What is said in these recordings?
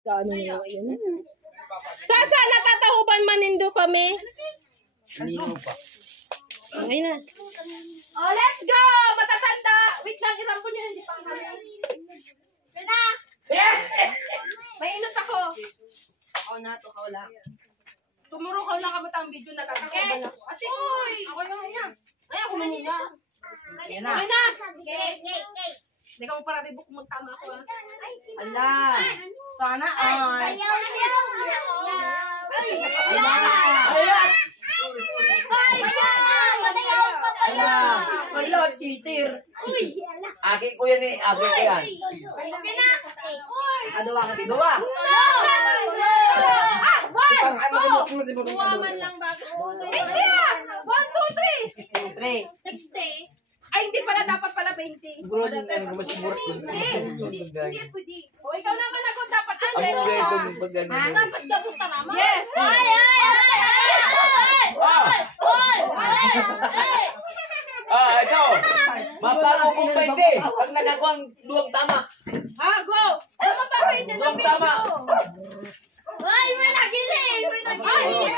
Gaano na yun? Sasa, natatahuban manindo kami. Kanino pa? Okay na. Oh, let's go! Matatanda! Wait lang, iram ko niya. Hindi pa kami. Sina! May inot ako. Ako na to, ako lang. Tumuro ka lang kabatang video na tatahuban ako. Ate, ako na nga. Ay, ako na muna. Ayan na. Okay na! Hindi ka mo para ribok kung magtama ako. Ala! Sana ay! Ala, cheater! Aki ko yan eh, aki ko yan. Adawa ka, tigawa! Ipang ano mo kung si Bukong Buwaman lang bago. Hindi ah! 1, 2, 3! 60. Ay, hindi pala. Dapat pala 20. Siguro din na yung masimurat ko. Hindi pwede. O, ikaw naman ako. Dapat ang Ang pwede gaya ka. ko pag gano'n. Dapat gabos ka naman. Yes! Ikaw! Mapalo kong 20 pag nagagawa ang duwang tama. Ha, go! Dapat ang pwede na Duwang tama. Ay, may nagili! May nagili!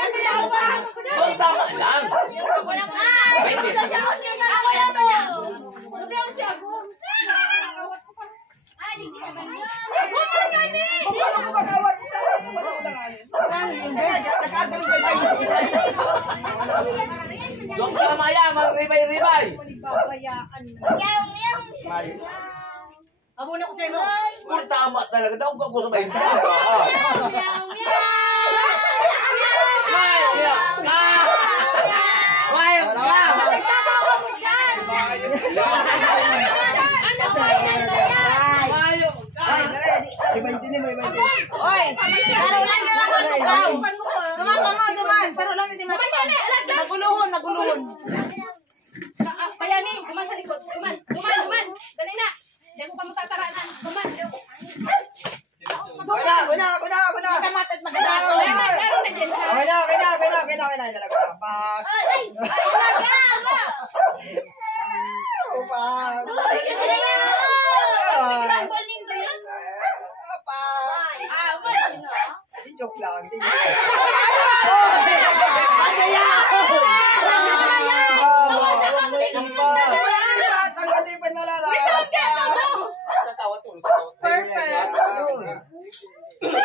Duwang tama lang. Ako naman! 20. Ako naman! Hindi ako siya. Go! Ay, hindi naman yan! Go mo na gani! Duwang tama yan, mga ribay-ribay. Abuna ko sa'yo mo! Kung tama talaga, daw ko sa 20. Mayok ka! Nagtatawa mo dyan! Ano ba yan na yan? Mayok ka! Oy, saro lang yan ako ikaw. Duman ka mo, duman. Saro lang hindi mo. Naguluhon. Bayani, duman sa likod. Duman. Dali na. Hindi ko pa matataraanan. Duman. Kuna. Magamatat magadaw. Meron na dyan ha. Scramble nindo yan? Joke lang.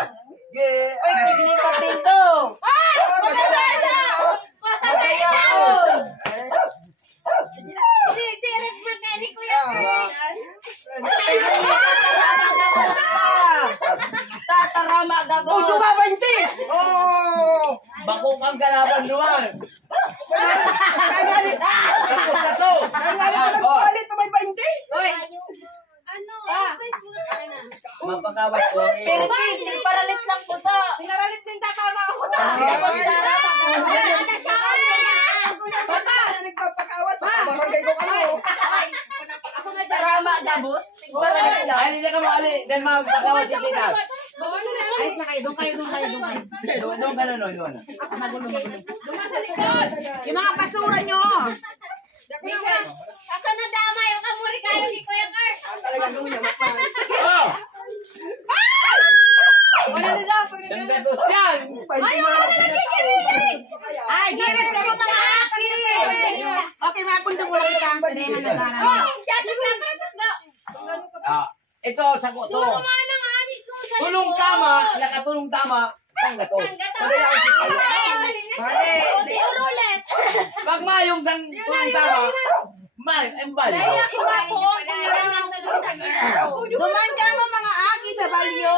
Oy, tiglipat dito! Si Rick Mechanic ko yan! Tatarama gabo. Oh, tuma 20! Oh! Bako kang kalaban naman! Tapos na to! Oy. Ano? Mapakawat ko. Paralit lang po sa. Pinaralit din tatama ako na. Ako na dyan. Tarama gabos. Paralit lang. Ali na ka mo, Ali. Then mapakawat si Tita. Ay, doon kayo. Doon ka na, doon. Duman sa likod. Yung mga basura nyo. Asa na dama yung kamuri kayo ni Kuya Car? Oh! Wala na lang. Dandatos yan! Ay, gilid ka mo mga aki. Okay, mapundong wala kita. Tinengan na gana. Ito, sagot to. Ano ng adik ko sa Tulong tama, nakatulong tama, tangga to. Kunti urulet. Pag mayong sang tulong tama, embali. Iba ko. Pinaranan sa doon sa gilid. Duman ka mo mga aki sa balyo.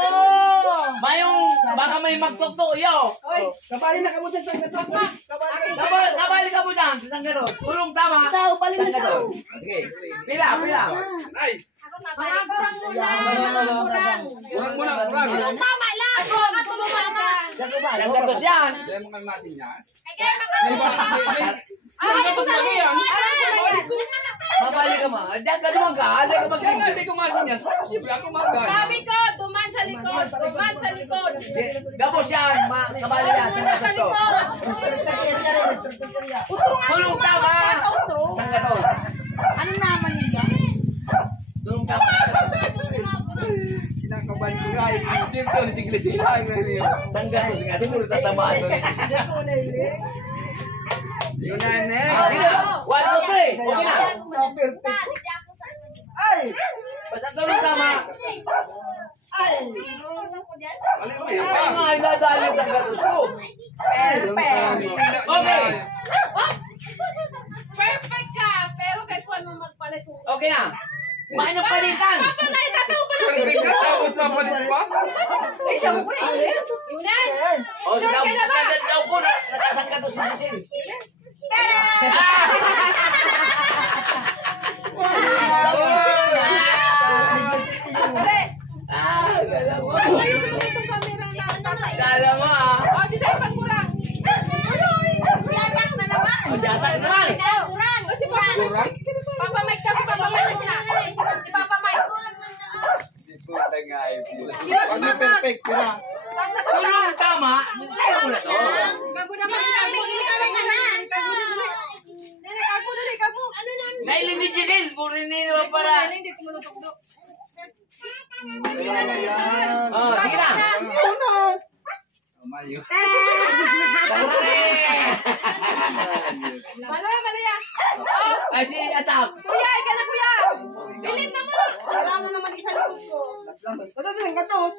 Mayong, baka may magtukto, yo. Kapali na ka mo dyan sa gatos. Kabali ka mo lang, sa tangga to. Tulong tama, Ikaw, balik na tangga to. ikaw. Okay, pila. Ako Mga mabalik. kurang muna. Tulong tama lang. Ako tulong tama. Dandatos yan. Ay, kaya makamuha. Ako na yan. Mabali ka mo. Diyan ka naman ka, hindi ka mag-ring. Sabi ko, duman sa likod. Duman sa likod. Gabos yan, kabali yan, Duman sa sa to. likod. Tulong tama, tangga to. Ano naman niya? Tulong tama. Ban ko nga, siyempre, nisigli sila. Sangga, siguro tatamaan to rin. Yun na, ne. Okay na. 1, 2, 3. Okay na. Ay! Basta tulong tama. Ay! Alin mo Ay, yan? mga idadalit ang gatusok. Okay. Perfect ka! Pero kay Juan mo magpalit ko. Okay na. Kumain ng palitan. Papalitan mo ba lang? Perfect ka, tapos napalit pa? Ay, daw ko eh. Yunan! O, daw ko na nakasangka to si Giselle. Dali! Gala mo. Ayun yung itong camera na. Gala mo ah. O, si Sai pagkurang. O, si Atak naman. O, si Papa Mike. Papa Mike ka, si Papa Mike na. Si Papa Mike. Di puta nga eh. Di ba si Pag Mama? perfect ka na. Tulong tama. Sa'yo mo na to. Bago naman si Kago. Dali, Kago, dali, Kago. Dahil ni Giselle, burin naman para. Hindi ko matutugdo. Wala na yan. Oh, sige na. Mayo. Malaya. Ah. Ay, si Atak. Kuya, ikaw na kuya. Bilin na mo. Kailangan mo naman isa likod ko. Basta silang katos.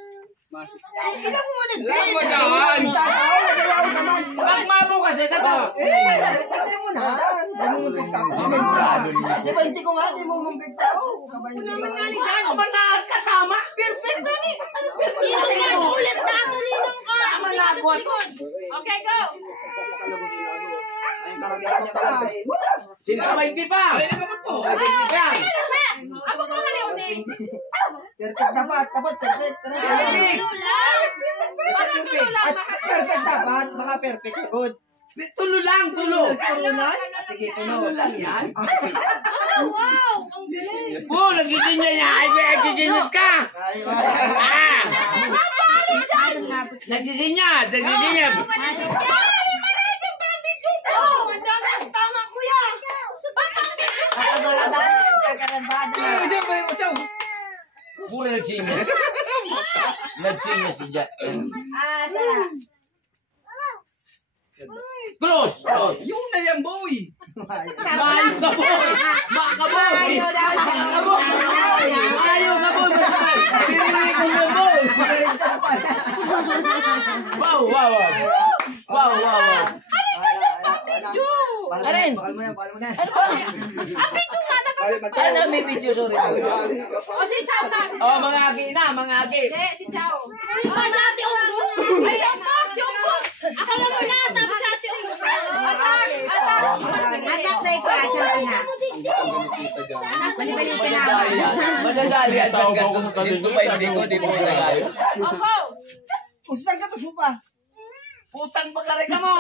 Mas. Ay, ilang mo muna. Ilang mo dyan? Tataw, nagalaw naman. Pag mamo kasi Atak. Hindi mo na. Hindi mo magpagtapos. Di ba, hindi ko nga, di mo magpagtao. Kabay mo naman. Ano ba nakakatama? Perfect na ni. Tama na ako. Okay, go. Ay, karamihan niya pa. Sino ka ba hindi pa? Alin ka mo to? Yan. Ako pa mali ulit. Perfect dapat, perfect. Perfect. Parang tulo lang. At perfect dapat, baka perfect. Good. Tulo lang, tulo. Sige, Tulo lang yan. Wow, ang galing. Po, nagsisinyo niya. Ay, nagsisinyo ka. Ay, Ah! Nagsisinyo. Tama, kuya. Siyempre, masaw. Puro nagsisinyo. Nagsisinyo si Jack. Close. Yun na yan, boy. Mayo ka, boy. Baka, boy. Mayo ka, boy. Pininig ko na, boy. Wow. Arin. Bakal mo na. Ano may video, sorry. O, si Chow na. Oh, mga agi na, mga agi. Hindi, si Chow. Ay, si Unggo. Ay, si Unggo. Akala mo na, tapos si Unggo. Atak. Atak na ikaw, action na. Madadali at hanggang dito pa hindi ko nagayo. O, go. Kung saan ka to pa? Putang pagkareka mo.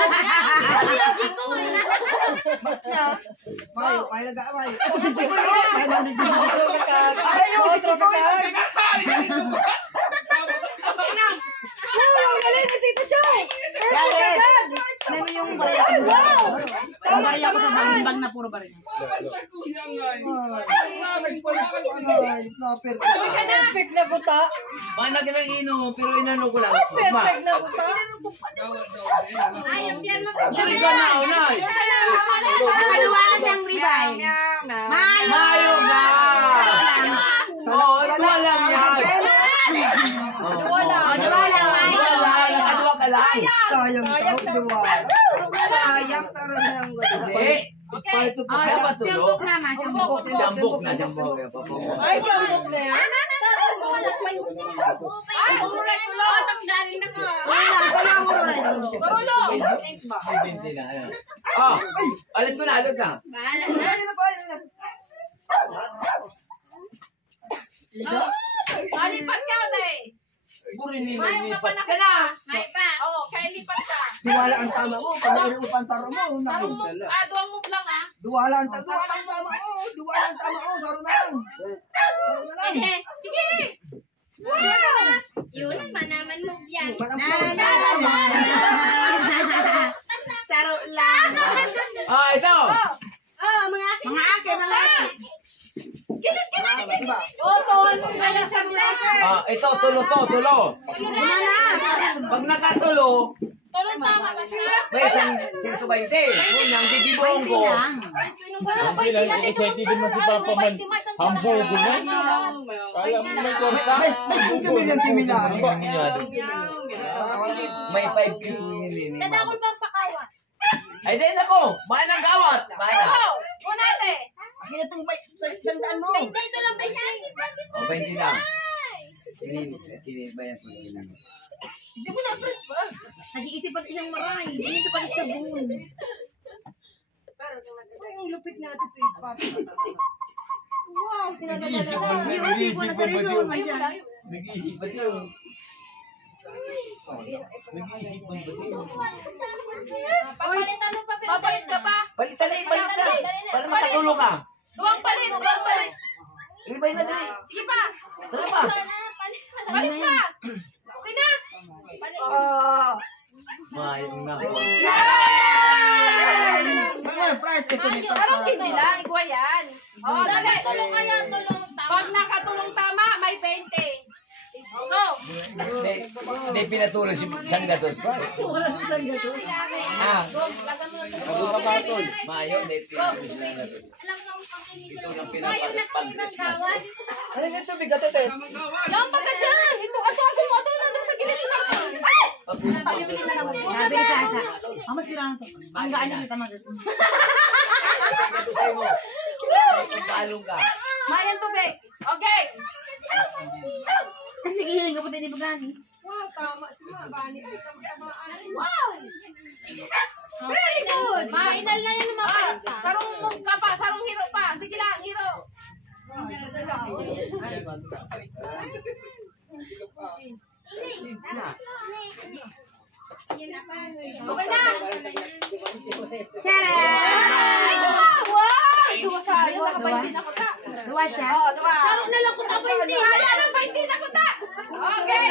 Mayo, nag-aamay. Ayaw, dito ko. Ang galing ni Tito Chow. Ano yung barya ko? Ang barya ko sa bang na puro barya. Kuya nga eh. Perfect na buta. Mana kita ino, pero inano ko lang. Perfect na buta. Dawat daw. Ay, ang piyan mo. Dari ka na, unay. Nakaluwa na siyang ribay. Mayo ka. Oo, ito lang yan. Wala. Nakadua ka lang. Sayang ka, duwa. Sayang sa rin ng Hindi. Okay. Dapat tulo. Siyambok. Jambok na. Ay, gawin na yan. Ay, umuray ko lang. Ang galing na ka. Karulo. Hindi na. Oh, alit ko na. Malipat ka, tay. Burin ni Mayo ka pa lipat na ka na. May pa. Oo, kaya lipat ka. Diwala ang tama mo. Pag upan saro mo. Sarong mo. Duwang mo lang, ha? Duwala ang tama mo. Duwala ang tama mo. Saro na lang. Sige. Yun, manaman mo yan. Saro lang. Ah, ito. Mga akin. Mga akin. Kilit. Oh, tol. Alam sa mga. Ah, ito tulo to, tulo. Pag nakatulo, Tulong tama ba siya? may isang 120. Kung yung gigibuong ko, Hindi lang, excited din mo si Papa man. Hamburgo na. Kala mo may korta. may 5 kilo yun. Dadakol bang pakawa? Ay, din ako. Main ang gawat. Main na. Go! Unate! Kaya itong sandaan mo. Dito lang ba yan? O, 20 lang. Tinibayan ko lang. Hindi mo na-press pa. Nag-iisip pa siyang maray. Hindi ito pa sa buhon. Ang lupit na ito, wow, Nag-iisip pa ba? Nag-iisip pa ba yun? Nag-iisip pa yun. Nag-iisip pa ba yun? Papalitan mo pa Papalit ka pa! Palitan na. Para makatulong ka. Tuwang palit! Tuwang palit! Ribay na din. Sige pa! Saan pa? Palit ka! Okay na! Oh. Mayroon na. Ano, price ka ito nito? Parang hindi lang, igwa yan. Oh, dali! Tulong kaya, tulong tama. Pag nakatulong tama, may 20. Go! Hindi pinatuloy si Sanggatos. Ah, Go, lagan mo na ito. ako kapatol. Mayo, hindi tinatuloy si Sanggatos. Ito ang pinapag-dress na. Ano nito, bigat ito? Yung pagka dyan! Ito, ato, nandun sa gilid na. Ay! Sabi ni Sasa, mas sira na ito. Ang gaan niya kita mag-ito. Ito sa'yo mo. Pagpaalong ka. Mayan tubig. Okay. Kasi gihiling ka pati di bagani. Wow, tama si Mabani. Ay, tama-tamaan. Wow! Very good. Final na yan mga palita. Sarong ka pa, sarong hero pa. Sige lang, hero. Okay na. Sere! Ay, wow! Duwa sa'yo. Nakapaintin ako ta. Duwa siya? Oo, duwa. Sarong na lang kung tapos hindi. Kaya lang, paintin ako ta. Okay.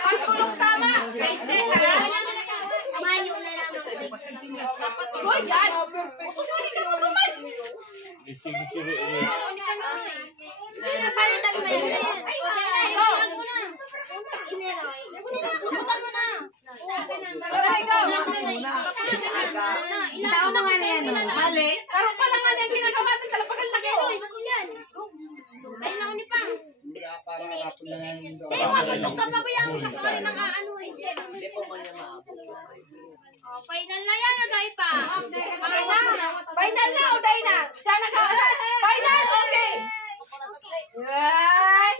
Pagkulong tama. 20 ha. Mayo na lang. Go yan. Gising-siri. Palitan mo yan. Go. Kaputan mo na. Okay, go. Tao mo nga na yan. Mali. Sarong pa lang nga yung ginagawa natin. Talapagal na ko. Ayun na uni pa. Hindi, maputok ka pabayaan mo siya. Kaya nang aano eh. Oh, final na yan, Oday pa. Okay na. Final na, Uday na. Siya nag-aala. Final, okay. Ay.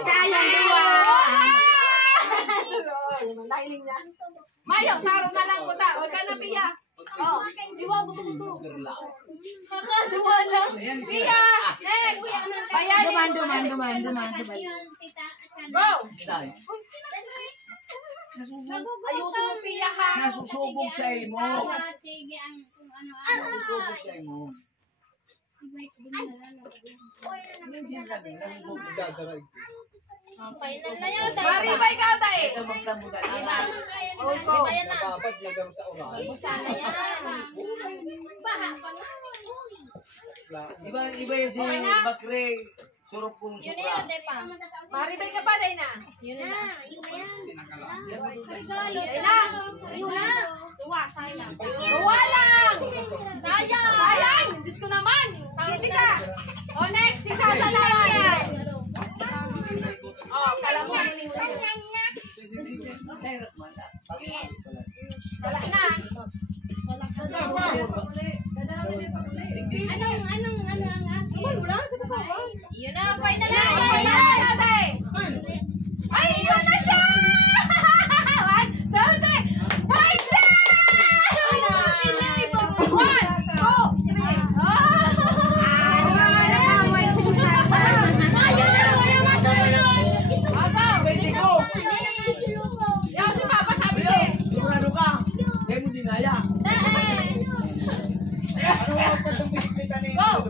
Sayang duwa. Dahiling na. Mayo, sarong na lang po ta. Huwag ka na, Pia. Oh, iwan mo mo. Kakaduwa lang. Pia, next. Bayanin. Duman. Go. Nagugutom. Ayusin mo, Pia, ha. Nasusubog sa imo. Sige, ang kung ano. Nasusubog sa imo. Final na yan, Oday Mari pa. ba ikaw, Day? Ito magtamugan. Diba? Go. Diba yan na? Sana yan. Baha pa nga. Iba yung si Bakre. Surok kong Yun na supra. yun, Oday pa. Mari ba ka pa, Day na? Yun na. Day na. Yun na. Tuwa, sayang. Walang. Sayang. Sayang. Diyos ko naman. Hindi ka. O, next. Si Sasa naman. Oh, kala mo. Wala na. Yun na, final na. Ayan, Day. Ay, yun na siya! 1, 2, 3. Fight day! 1, 2, 3. Ayaw na lang, ayaw masunod. Pwede ko. Yan si Papa sabi ko. Sigurado ka. Hindi mo dinaya. Go!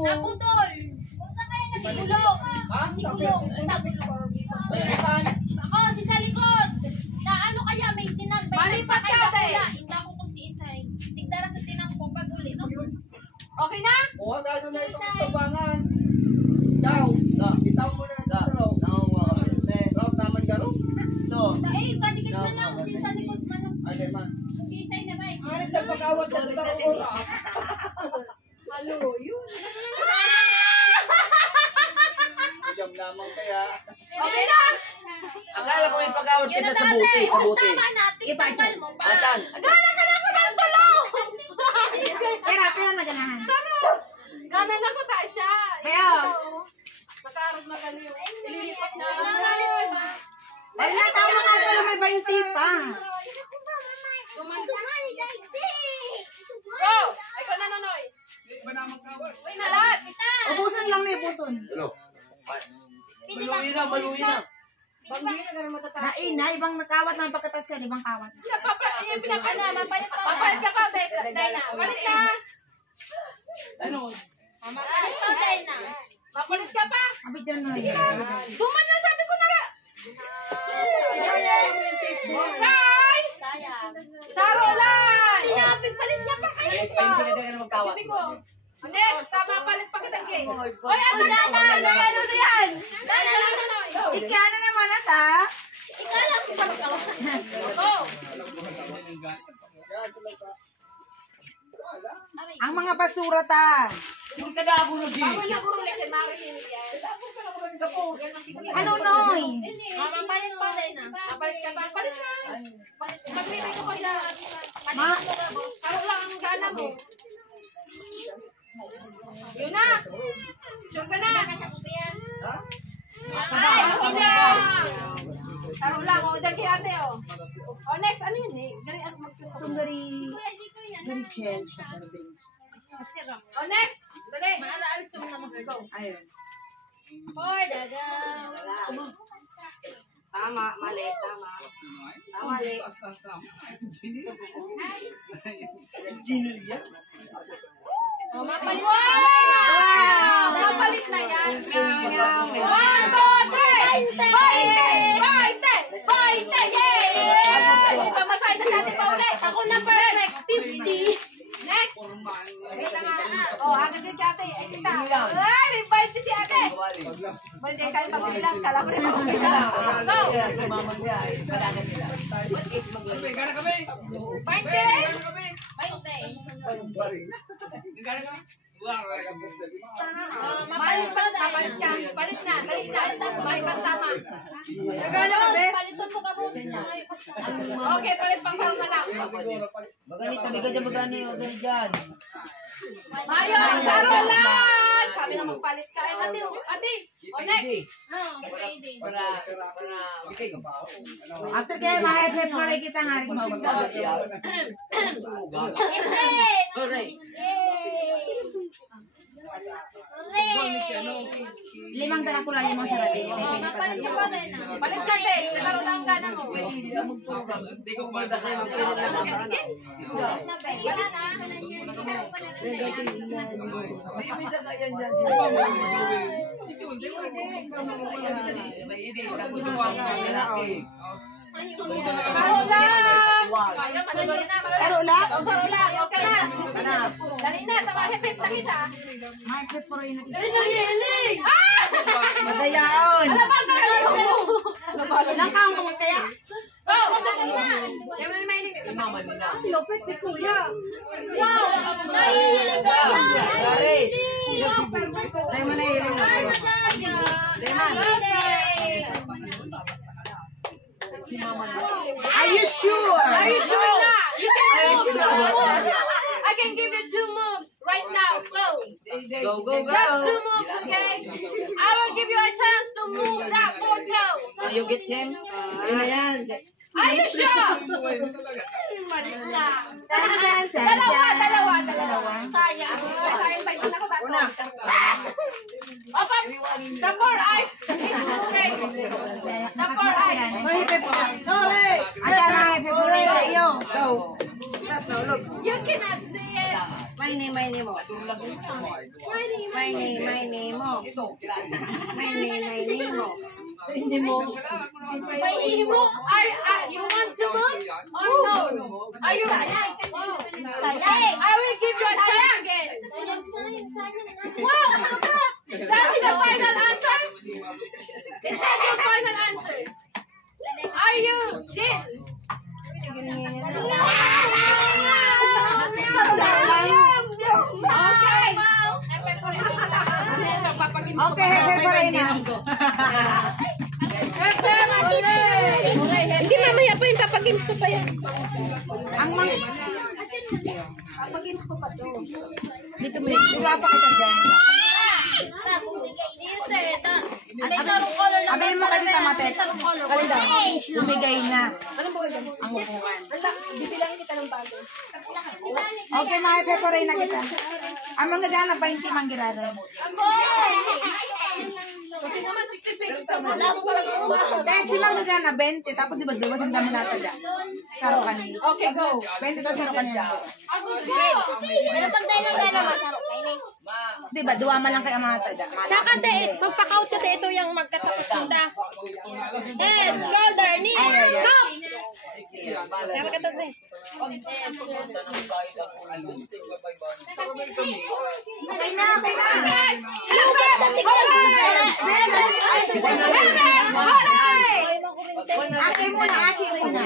Naputol. Punta kayo na si Gulong. Si Gulong. Ako, si sa likod. Na ano kaya may sinagbay Malipat sa kay ka, Day. Bakula. Inda ko kung si Isay. Tigdara sa tinang ko pag uli. No? Ay, padikit na lang. Sa likod man. Ay, kay ma. Kisay na ba? Ano ka pag-awat sa oras? Halo, yun. Kuyang lamang kaya. Okay na. Akala ko may pag-awat kita sa buti, sa buti. Tama natin. Tanggal mo pa. Atan, Gana ka na ko ng tulong. Pera na ganahan. Gana na ko tayo siya. Kaya, Nakaarap na ganun. Ililipat na. ay na, tao na nga may 20 pa. Go! Ikaw na, Nonoy. Di ba naman kawat? Uy, nalat. Ubusan lang na ubusan. maluhin na, maluhin na. Na, ibang nakawat na pagkatas ka, ibang kawat. Siya, papalit ka pa, Dayna. Palit ka. Ano? Papalit ka pa. Abit yan na. Duman na, sabi ko na nga. Okay. Sarolan. Palit niya pa kayo. Hindi ka na magkawat. Sabi ko. Hindi, tama, palit pa kita, Gay. Hoy, ano na yan? Dana lang, Nonoy. Ika na naman at ha. Go. Ang mga basura ta. Hindi ka na ako nag Bago lang kung ulit, marinig yan. Ano noy? Papalit pa, Dayna. Papalit ka pa. Palit ka. Magbibig ko pa na. Ma, Ano lang ang gana mo? Yun na! Sure ka na! Ay, hindi na! Taro lang, o, dyan kay ate, o. O, next, ano yun eh? Dari ako magtutok. itong very gel siya. O, next! Dali! Ayun. Hoy, dagaw! Tama, mali, tama. Mali. O, mapalit na. Wow! Mapalit na yan. 1, 2, 3! 20! Yay! Pamasahe na sa atin pa ulit. Ako na perfect. 50. Next. Wait lang nga. O, agad din si ate. Ay, kita. Ay, may bite si ate. Balik kayo pagbilang. Kala ko rin pagbilang. Go! Gana kami! 20! Gana kami! 20. Gana kami! Wala. Palit ka. Palit na. Dali na. Balik ang tama. Nagana ka, be? Paliton mo ka mo. Okay, palit pang sarong na lang. Maganita, biga dyan, magani, magani dyan. Mayo, Sarolan! Sabi na magpalit ka. Ay, ate, ate. O, next. Para, After kaya mga February kita nga rin mawag. Alright. Limang dala ko lang limang sarili. Palit ka, be. Sarolan ang gana mo. Hindi ko pa Wala na. Sige, hindi ko. May hindi, tapos mo ang lalaki. Sarolan! Kaya, malagay na. Sarolan? Sarolan, okay na. Dali na, tabahipit na kita. Mga February na kita. Dali na, hiling! Ah! Madayaon. Alam ba, dali mo? Ilang kaong kung kaya? Go! Yan mo may hiling. Mama nila. Lopet ni Kuya. Gari. Tayo mo na yun. Are you sure? Are you sure na? You can move. I can give you 2 moves right now. Go. Go, go, go. Just 2 moves, okay? I will give you a chance to move that 4 toes. So you get him? Yun na yan. Are you sure? Dalawa. Sayang. Sayang pa yun ako tatlo. Una. Opa, the 4 eyes. Okay. The 4 eyes. Ada na February na iyo. Go. You cannot see it. My name mo. My name mo. Hindi mo. Wait, you want to move or no? Are you sayang? I will give you a chance again. Wow, ano ba? That's the final answer? Is that your final answer? Are you Okay, Pepe na. Hindi mamaya pa yung kapag-games ko pa yan. Ang mga... Kapag-games ko pa to. Dito mo yun. Diba pa kita dyan? Abay mo ka dito, Matet. Bumigay na. Ang upuan. Bibilang kita ng bago. Okay, mga Pepe na kita. Ang mga gana, 20 manggirara. Kasi naman 60 pesos ka mo. Dahil si mga gana, 20. Tapos di ba, diba siyang dami natin dyan? Saro kanina. Okay, go. 20 tapos saro kanina. Pero pag tayo nang gano'n, masarap kayo na. Di ba, duwa man lang kay amata dyan. Saka te, magpa-count ka te, ito yung magkatapos sinda. Head, shoulder, knees, top! Saka ka te. Okay na, okay na. Lubat sa Aki muna, aki muna.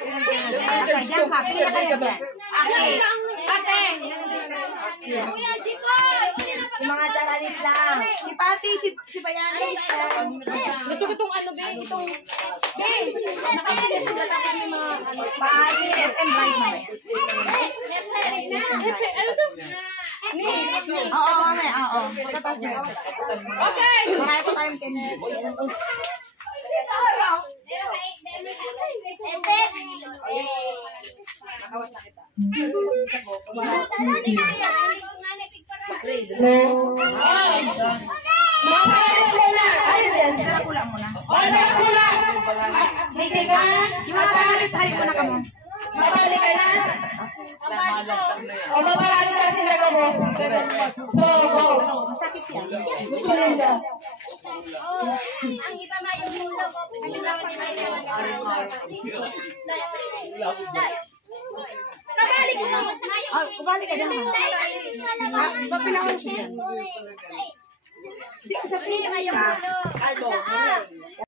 Okay, dyan ka, pila ka na dyan. Aki. Ate! Kuya Jikoy! Si mga talalit lang. Si Pati, si Bayani. Gusto ko itong ano, be. Itong... Be! Nakalilis ko na kami mga ano. Pati, and right na. Ano to? Oo, mamaya, oo. Pagkatas niya. Okay! Marami pa tayong 10 minutes. And then, Sarap pula muna. Yung mga talalit, hari ko na kamo. ang body ko. Masakit yan. Ang iba nga yung hulog. Kabalik mo naman. Ah, kubali ka dyan. Papilangan siya. Hindi, ayaw hulog.